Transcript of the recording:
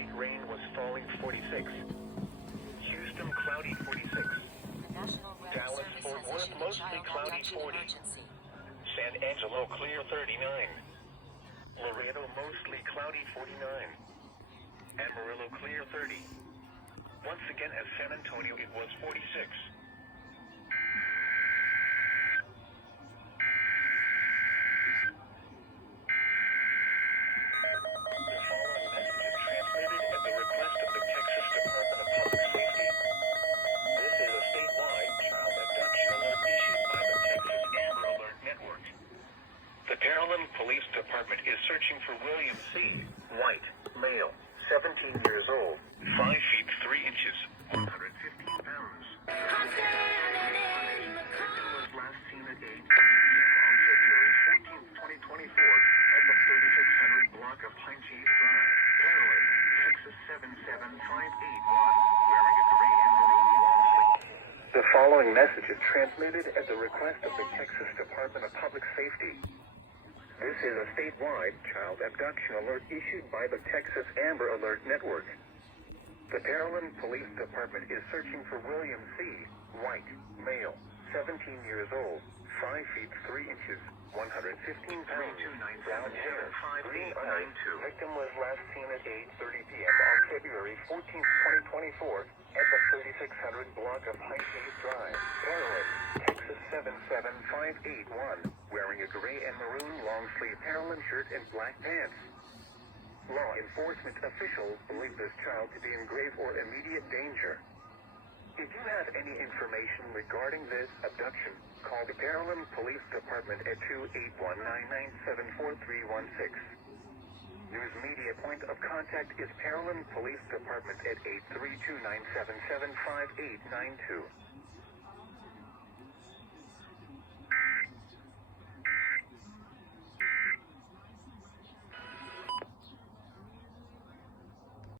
light rain was falling 46. Houston, cloudy 46. Dallas, Fort Worth, mostly cloudy 40. San Angelo, clear 39. Laredo, mostly cloudy 49. Amarillo, clear 30. Once again at San Antonio, it was 46. The Pearland Police Department is searching for William C. White, male, 17 years old, 5 feet 3 inches, 115 pounds. The victim was last seen at 8:30 p.m. on February 14, 2024 at the 3600 block of Pine Cheese Drive, Pearland, Texas 77581, wearing a gray and maroon long sleeve. The following message is transmitted at the request of the Texas Department of Public Safety. This is a statewide child abduction alert issued by the Texas Amber Alert Network. The Pearland Police Department is searching for William C. White, male, 17 years old, 5 feet 3 inches, 115 pounds, brown hair, green eyes. Victim was last seen at 8:30 p.m. on February 14, 2024 at the 3600 block of Pine Cheese Drive, Pearland, Texas 77581, wearing a gray and maroon long-sleeve Pearland shirt and black pants. Law enforcement officials believe this child to be in grave or immediate danger. If you have any information regarding this abduction, call the Pearland Police Department at 281-997-4316. News media point of contact is Pearland Police Department at 832-977-5892.